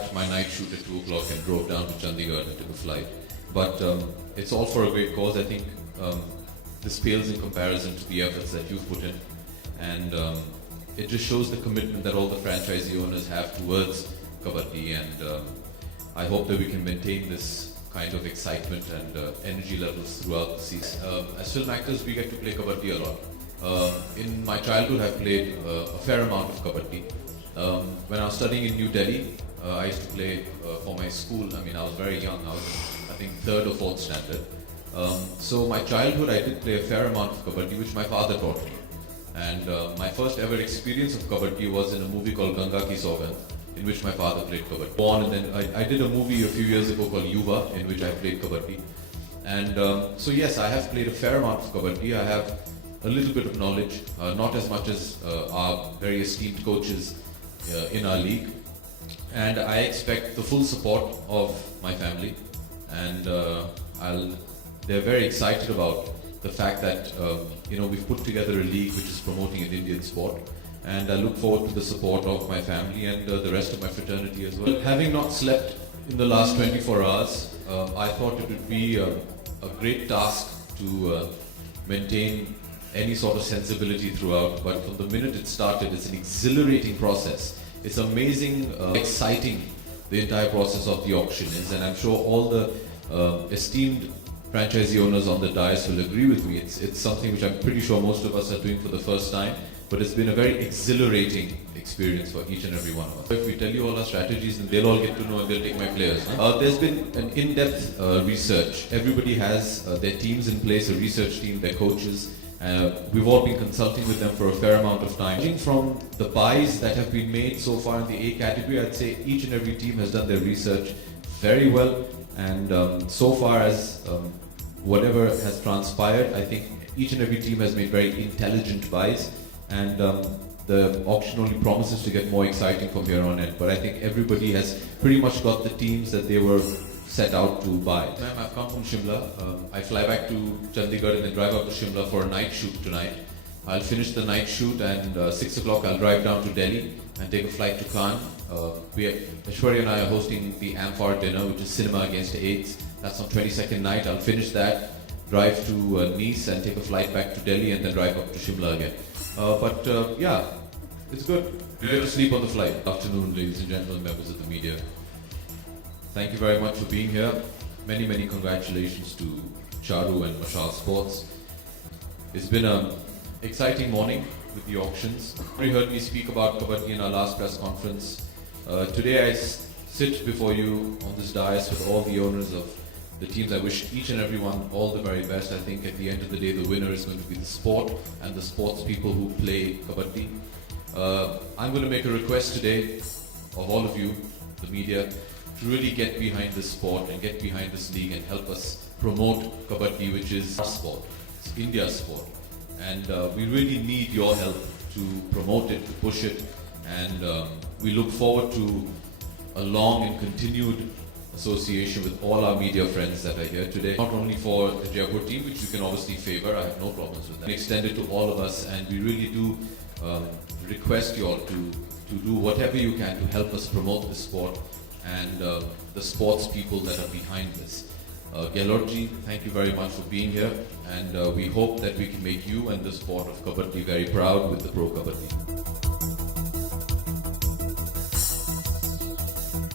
wrapped my night shoot at 2 o'clock and drove down to Chandigarh and took a flight. But it's all for a great cause. I think this pales in comparison to the efforts that you've put in. And it just shows the commitment that all the franchisee owners have towards Kabaddi. And I hope that we can maintain this kind of excitement and energy levels throughout the season. As film actors, we get to play Kabaddi a lot. In my childhood, I've played a fair amount of Kabaddi. When I was studying in New Delhi, I used to play for my school. I mean, I was very young. I was in, I think, 3rd or 4th standard. So my childhood, I did play a fair amount of Kabaddi, which my father taught me. And my first ever experience of Kabaddi was in a movie called Ganga Ki Sogandh, in which my father played Kabaddi. And then I did a movie a few years ago called Yuva, in which I played Kabaddi. And so yes, I have played a fair amount of Kabaddi. I have a little bit of knowledge, not as much as our very esteemed coaches in our league. And I expect the full support of my family. And they're very excited about the fact that we've put together a league which is promoting an Indian sport. And I look forward to the support of my family and the rest of my fraternity as well. Having not slept in the last 24 hours, I thought it would be a great task to maintain any sort of sensibility throughout. But from the minute it started, it's an exhilarating process. It's amazing, exciting, the entire process of the auction is. And I'm sure all the esteemed franchisee owners on the dais will agree with me. It's something which I'm pretty sure most of us are doing for the first time. But it's been a very exhilarating experience for each and every one of us. If we tell you all our strategies, then they'll all get to know and they'll take my players. There's been an in-depth research. Everybody has their teams in place, a research team, their coaches. We've all been consulting with them for a fair amount of time. Judging from the buys that have been made so far in the A category, I'd say each and every team has done their research very well. And so far as whatever has transpired, I think each and every team has made very intelligent buys. And the auction only promises to get more exciting from here on in. But I think everybody has pretty much got the teams that they were set out to buy. Ma'am, I've come from Shimla. I fly back to Chandigarh and then drive up to Shimla for a night shoot tonight. I'll finish the night shoot and 6 o'clock I'll drive down to Delhi and take a flight to Cannes. Aishwarya and I are hosting the Amphar dinner, which is Cinema Against AIDS. That's on 22nd night. I'll finish that, drive to Nice and take a flight back to Delhi and then drive up to Shimla again. Yeah, it's good. You get to sleep on the flight. Good afternoon, ladies and gentlemen, members of the media. Thank you very much for being here. Many, many congratulations to Charu and Mashal Sports. It's been an exciting morning with the auctions. You heard me speak about Kabaddi in our last press conference. Today I sit before you on this dais with all the owners of the teams. I wish each and every one all the very best. I think at the end of the day, the winner is going to be the sport and the sports people who play Kabaddi. I'm going to make a request today of all of you, the media, to really get behind this sport and get behind this league and help us promote Kabaddi, which is our sport. It's India's sport. And we really need your help to promote it, to push it. And we look forward to a long and continued association with all our media friends that are here today. Not only for the Jaipur team, which you can obviously favor, I have no problems with that. Extend it to all of us, and we really do request you all to do whatever you can to help us promote this sport and the sports people that are behind this. Gelorji, thank you very much for being here, and we hope that we can make you and the sport of Kabaddi very proud with the Pro Kabaddi.